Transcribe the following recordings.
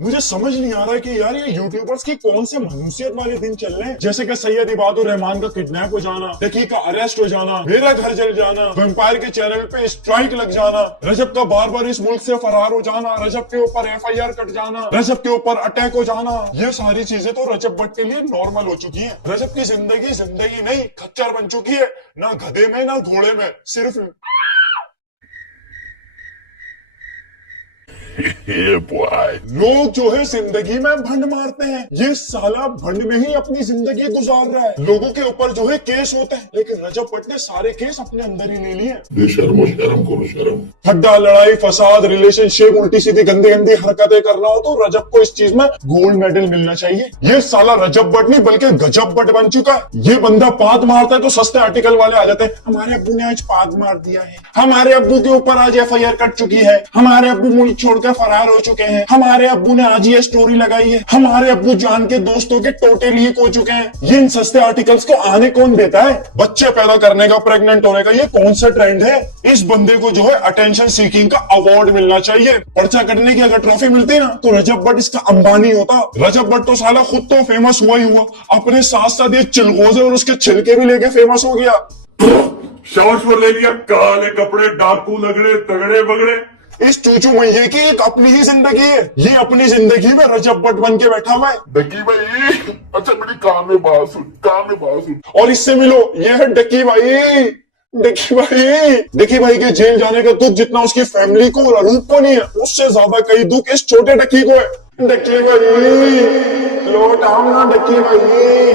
मुझे समझ नहीं आ रहा है कि यार ये यूट्यूबर्स की कौन से मनुष्यत वाले दिन चल रहे हैं। जैसे कि सैयद इबादुर रहमान का किडनैप हो जाना, टकी का अरेस्ट हो जाना, मेरा घर जल जाना, वेम्पायर के चैनल पे स्ट्राइक लग जाना, रजब का बार बार इस मुल्क से फरार हो जाना, रजब के ऊपर FIR कट जाना, रजब के ऊपर अटैक हो जाना, ये सारी चीजें तो रजब भट्ट के लिए नॉर्मल हो चुकी है। रजब की जिंदगी जिंदगी नहीं खच्चर बन चुकी है, ना गधे में ना घोड़े में, सिर्फ लोग जो है जिंदगी में भंड मारते हैं, ये साला भंड में ही अपनी जिंदगी गुजार रहा है। लोगों के ऊपर जो है केस होते हैं, लेकिन रजब भट्ट ने सारे केस अपने अंदर ही ले लिए। बेशर्मो शर्म करो शर्म। हड्डा लड़ाई फसाद रिलेशनशिप उल्टी सीधी गंदी गंदी हरकतें करना हो तो रजब को इस चीज में गोल्ड मेडल मिलना चाहिए। ये साला रजब भट्ट नहीं बल्कि गजब भट्ट बन चुका है। ये बंदा पाद मारता है तो सस्ते आर्टिकल वाले आ जाते हैं, हमारे अब्बू ने आज पाद मार दिया है, हमारे अब्बू के ऊपर आज FIR कट चुकी है, हमारे अब्बू मुल्क छोड़कर फरार हो चुके हैं, हमारे अब्बू ने आज ये स्टोरी लगाई है, हमारे अब्बू जान के दोस्तों के टोटे लीक हो चुके हैं। ये इन सस्ते आर्टिकल्स को आने कौन देता है? बच्चे पैदा करने का, प्रेग्नेंट होने का ये कौन सा ट्रेंड है? इस बंदे को जो है अटेंशन सीकिंग का अवार्ड मिलना चाहिए। पर्चा कटने की अगर ट्रॉफी मिलती ना तो रजब भट्ट इसका अंबानी होता। रजब भट्ट तो साला खुद तो फेमस हुआ ही हुआ, अपने साथ साथ ये चिलगोजे और उसके छिलके भी लेके फेमस हो गया। शाबाश ले लिया, काले कपड़े, डाकू लगड़े, तगड़े बगड़े। इस चूचू मैये की एक अपनी ही जिंदगी है, ये अपनी जिंदगी में रजब भट्ट बन के बैठा हुआ है। डकी भाई, अच्छा मेरी कान में बात सुन। और इससे मिलो, ये है डकी भाई। डकी भाई के जेल जाने का दुख जितना उसकी फैमिली को और अरूप को नहीं है, उससे ज्यादा कई दुख इस छोटे डकी को है। डकी भाई लौट आओ ना डकी भाई।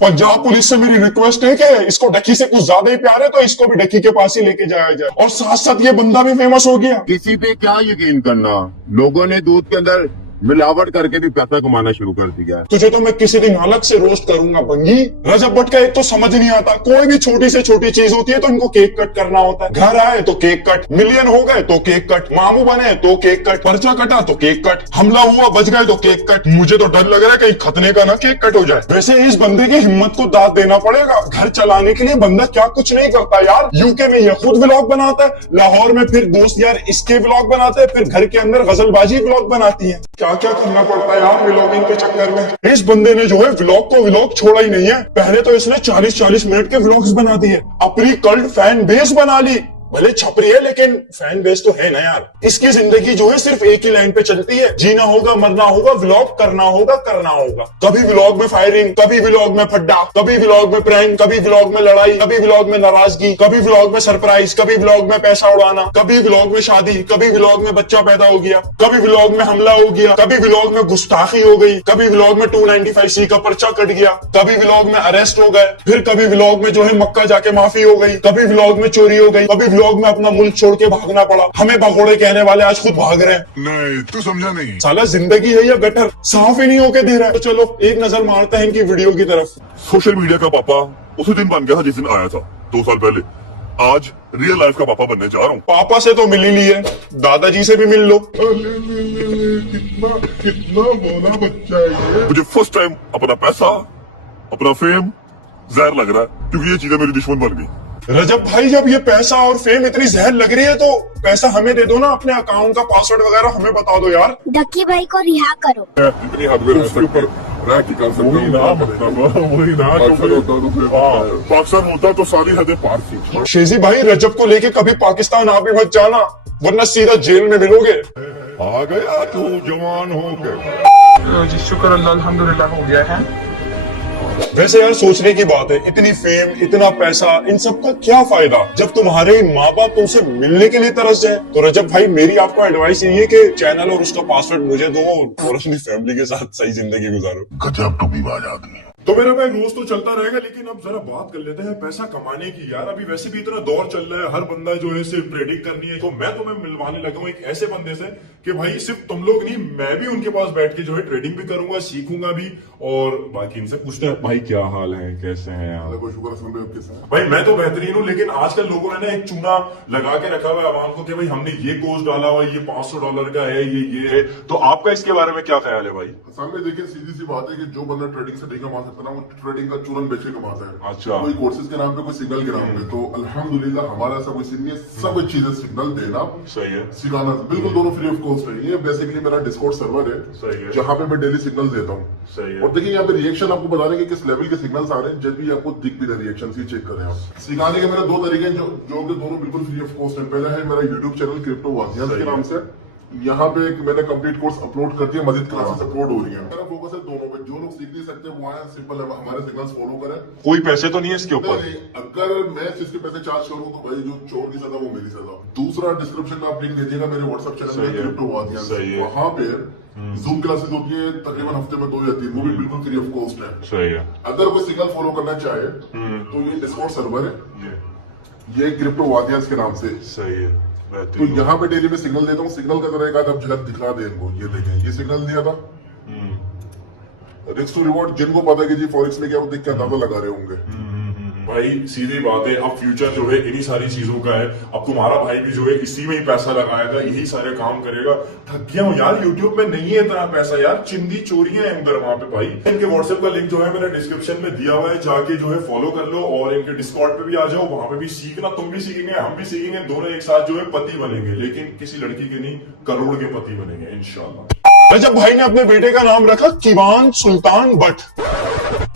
पंजाब पुलिस से मेरी रिक्वेस्ट है कि इसको डकी से कुछ ज्यादा ही प्यार है तो इसको भी डकी के पास ही लेके जाया जाए। और साथ साथ ये बंदा भी फेमस हो गया। किसी पे क्या यकीन करना, लोगों ने दूध के अंदर मिलावट करके भी पैसा कमाना शुरू कर दिया। तुझे तो मैं किसी दिन अलग से रोस्ट करूंगा बंगी। रजब भट्ट का एक तो समझ नहीं आता, कोई भी छोटी से छोटी चीज होती है तो इनको केक कट करना होता है। घर आए तो केक कट, मिलियन हो गए तो केक कट, मामू बने तो केक कट, पर्चा कटा तो केक कट, हमला हुआ बच गए तो केक कट। मुझे तो डर लग रहा है कहीं खतने का ना केक कट हो जाए। वैसे इस बंदे की हिम्मत को दाद देना पड़ेगा, घर चलाने के लिए बंदा क्या कुछ नहीं करता यार। यूके में ये खुद व्लॉग बनाता है, लाहौर में फिर दोस्त यार इसके व्लॉग बनाते हैं, फिर घर के अंदर गजलबाजी व्लॉग बनाती है। क्या क्या करना पड़ता है यार व्लॉगिंग के चक्कर में। इस बंदे ने जो है व्लॉग को व्लॉग छोड़ा ही नहीं है। पहले तो इसने 40-40 मिनट के व्लॉग्स बना दिए, अपनी कल्ट फैन बेस बना ली। भले छपरी है लेकिन फैन बेस तो है ना यार। इसकी जिंदगी जो है सिर्फ एक ही लाइन पे चलती है, जीना होगा मरना होगा, व्लॉग करना होगा करना होगा। कभी व्लॉग में फायरिंग, कभी व्लॉग में फड्डा, कभी व्लॉग में प्रैंक, कभी व्लॉग में लड़ाई, कभी व्लॉग में नाराजगी, कभी व्लॉग में सरप्राइज, कभी व्लॉग में पैसा उड़ाना, कभी व्लॉग में शादी, कभी व्लॉग में बच्चा पैदा हो गया, कभी व्लॉग में हमला हो गया, कभी व्लॉग में गुस्ताखी हो गई, कभी व्लॉग में 295C का पर्चा कट गया, कभी व्लॉग में अरेस्ट हो गए, फिर कभी व्लॉग में जो है मक्का जाके माफी हो गई, कभी व्लॉग में चोरी हो गई, कभी व्लॉग में अपना मुल्क छोड़ के भागना पड़ा। हमें भगोड़े कहने वाले आज खुद भाग रहे हैं। नहीं तू समझा नहीं, साला जिंदगी है या गटर, साफ ही नहीं होके दे रहा है। तो चलो एक नजर मारते हैं इनकी वीडियो की तरफ। सोशल मीडिया का पापा उसी दिन बन गया था जिस दिन आया था 2 साल पहले। आज रियल लाइफ का पापा बनने जा रहा हूँ। पापा से तो मिल ही लिए, दादाजी से भी मिल लो। कितना बोला बच्चा है ये। मुझे फर्स्ट टाइम अपना पैसा, अपना फेम जहर लग रहा है, क्योंकि ये चीजें मेरी दुश्मन बन गई। रजब भाई जब ये पैसा और फेम इतनी जहर लग रही है तो पैसा हमें दे दो ना, अपने अकाउंट का पासवर्ड वगैरह हमें बता दो यार। डकी भाई को रिहा करो। इतनी हद में उसके ऊपर रह के कर सकता हूँ। पाकिस्तान होता तो सारी हदें पार थी। शेजी भाई रजब को लेके कभी पाकिस्तान आप भी मत जाना, वरना सीधा जेल में मिलोगे। आ गया तू जवान हो गया। जी शुक्र अल्लाह अल्हम्दुलिल्लाह हो गया है। वैसे यार सोचने की बात है, इतनी फेम इतना पैसा इन सब का क्या फायदा जब तुम्हारे माँ बाप तुमसे मिलने के लिए तरस जाए। तो रजब भाई मेरी आपको एडवाइस यही है कि चैनल और उसका पासवर्ड मुझे दो और अपनी फैमिली के साथ सही जिंदगी गुजारो। गजब टू भी बाज आदमी। तो मेरा भाई रोज तो चलता रहेगा, लेकिन अब जरा बात कर लेते हैं पैसा कमाने की। यार अभी वैसे भी इतना दौर चल रहा है, हर बंदा जो है सिर्फ ट्रेडिंग करनी है। तो मैं तुम्हें मिलवाने लगा हूँ एक ऐसे बंदे से कि भाई सिर्फ तुम लोग नहीं, मैं भी उनके पास बैठ के जो है ट्रेडिंग भी करूंगा, सीखूंगा भी। और बाकी इनसे पूछते हैं भाई क्या हाल है, कैसे हैं आप? भाई मैं तो बेहतरीन हूँ, लेकिन आजकल लोगों ने ना एक चूना लगा के रखा हुआ है आवाम को कि भाई हमने ये कोर्स डाला हुआ, ये $500 का है, ये है। तो आपका इसके बारे में क्या ख्याल है भाई? सामने देखिए, सीधी सी बात है कि जो बंदा ट्रेडिंग से देगा वहां से अपना वो ट्रेडिंग का चूरन बेच के कमाता है। अच्छा। कोई कोर्सेज के नाम पे, कोई सिग्नल के नाम पे। तो अल्हम्दुलिल्लाह हमारा ऐसा कोई सीन नहीं है, सब चीजें सिग्नल देना, सही है, सिखाना बिल्कुल दोनों फ्री ऑफ कॉस्ट है। ये बेसिकली मेरा डिस्कॉर्ड सर्वर सही है। है जहाँ पे मैं डेली सिग्नल देता हूँ। सही है। और देखिए यहाँ पे रिएक्शन आपको बता रहे हैं कि किस लेवल के सिग्नल्स आ रहे हैं, जब भी आपको दिख भी रहे रिएक्शन ही चेक करें आप। सिखाने के मेरे दो तरीके हैं जो कि दोनों बिल्कुल फ्री ऑफ कॉस्ट है। पहला है मेरा यूट्यूब चैनल क्रिप्टो वादियां के नाम से, यहाँ पे एक मैंने कंप्लीट कोर्स अपलोड कर दिया, मजीद क्लासेस अपलोड हो रही है। मेरा फोकस है दोनों पे, जो लोग सीख नहीं सकते वो आए, सिंपल है, हमारे सिग्नल्स फॉलो करें। कोई पैसे तो नहीं है इसके ऊपर? नहीं, अगर मैं इसके पैसे चार्ज करूँ तो भाई जो चोर की सजा वो मेरी सजा। दूसरा डिस्क्रिप्शन में आप लिंक दीजिएगा मेरे व्हाट्सएप चैनल में क्रिप्टो वादियां, वहाँ पे जूम क्लासेस होती है तकरीबन हफ्ते में 2 या 3, वो भी बिल्कुल फ्री ऑफ कॉस्ट है। सही है। अगर कोई सिग्नल फॉलो करना चाहे तो ये डिस्कॉर्ड सर्वर है, ये क्रिप्टो वादियास के नाम से। सही है। तो यहाँ पे डेली में सिग्नल देता हूँ। सिग्नल का तरह एक झलक दिखा दे इनको, ये देखें, ये सिग्नल दिया था रिस्क टू रिवॉर्ड। जिनको पता है कि जी फॉरेक्स में क्या वो देख के अंदाजा लगा रहे होंगे। भाई सीधी बात है, अब फ्यूचर जो है इन्हीं सारी चीजों का है। अब तुम्हारा भाई भी जो है इसी में ही पैसा लगाएगा, यही सारे काम करेगा। थक गया हूँ यार, यूट्यूब में नहीं है इतना पैसा यार, चिंदी चोरियां हैं उधर वहां पे। भाई इनके व्हाट्सएप का लिंक जो है मैंने डिस्क्रिप्शन में दिया हुआ है, जाके जो है फॉलो कर लो। और इनके डिस्कॉर्ड पे भी आ जाओ, वहां पे भी सीखना, तुम भी सीखेंगे हम भी सीखेंगे, दोनों एक साथ जो है पति बनेंगे। लेकिन किसी लड़की के नहीं, करोड़ के पति बनेंगे इंशाल्लाह। रजब भाई ने अपने बेटे का नाम रखा किवान सुल्तान बट।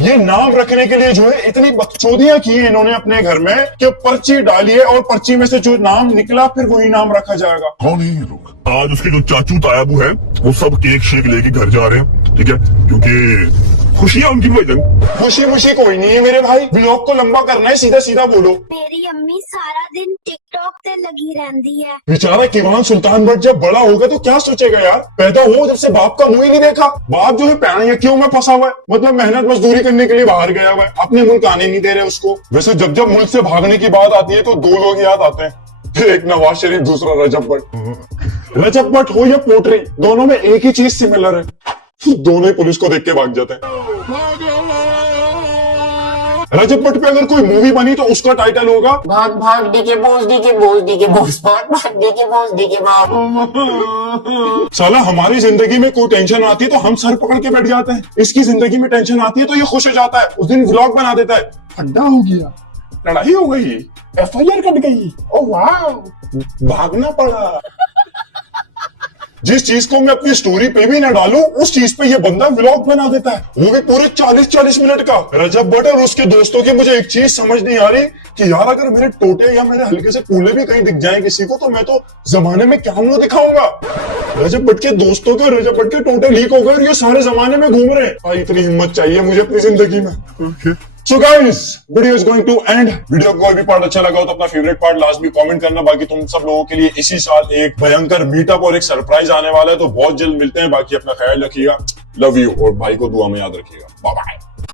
ये नाम रखने के लिए जो है इतनी बकचोदियां की है इन्होंने अपने घर में कि पर्ची डाली है और पर्ची में से जो नाम निकला फिर वही नाम रखा जाएगा। कौन है ये लोग? आज उसके जो चाचू तायाबू है वो सब केक शेक लेके घर जा रहे हैं, ठीक है, क्योंकि खुशियां उनकी वजन। खुशी मुशी कोई नहीं है मेरे भाई, ब्लॉग को लंबा करना है, सीधा सीधा बोलो। मेरी अम्मी सारा दिन टिकटॉक से लगी रहती है। बेचारा किवान सुल्तान बट जब बड़ा होगा तो क्या सोचेगा यार। पैदा हुआ जब से बाप का मुंह ही नहीं देखा। बाप जो है पैणा क्यों में फंसा हुआ है, मतलब मेहनत मजदूरी करने के लिए बाहर गया हुआ है, अपने मुल्क आने नहीं दे रहे उसको। वैसे जब जब मुल्क से भागने की बात आती है तो 2 लोग याद आते हैं, एक नवाज शरीफ, दूसरा रजब भट्ट। रजब भट्ट हो या पोट्री, दोनों में एक ही चीज सिमिलर है, दोनों ही पुलिस को देख के भाग जाते हैं। रजब भट्ट पे अगर कोई मूवी बनी तो उसका टाइटल होगा भाग भाग D K Bose D K Bose D K Bose भाग भाग डीके बॉस डीके भाग। साला हमारी जिंदगी में कोई टेंशन आती है तो हम सर पकड़ के बैठ जाते हैं, इसकी जिंदगी में टेंशन आती है तो ये खुश हो जाता है। उस दिन व्लॉग बना देता है, अड्डा हो गया, लड़ाई हो गई, FIR कट गई, ओ वाह, भागना पड़ा। जिस चीज को मैं अपनी स्टोरी पे भी ना डालूं उस चीज पे ये बंदा व्लॉग बना देता है, वो भी पूरे 40-40 मिनट का। रजब भट्ट और उसके दोस्तों की मुझे एक चीज समझ नहीं आ रही कि यार अगर मेरे टोटे या मेरे हल्के से कूले भी कहीं दिख जाए किसी को तो मैं तो जमाने में क्या मुंह दिखाऊंगा। रजब भट्ट के दोस्तों के, रजब भट्ट के टोटे लीक हो गए और ये सारे जमाने में घूम रहे हैं। भाई इतनी हिम्मत चाहिए मुझे अपनी जिंदगी में। So guys, video is going to end. Video को कोई भी पार्ट अच्छा लगा हो तो अपना फेवरेट पार्ट लास्ट में कमेंट करना। बाकी तुम सब लोगों के लिए इसी साल एक भयंकर मीटअप और एक सरप्राइज आने वाला है, तो बहुत जल्द मिलते हैं। बाकी अपना ख्याल रखिएगा, लव यू, और भाई को दुआ में याद रखिएगा। Bye bye.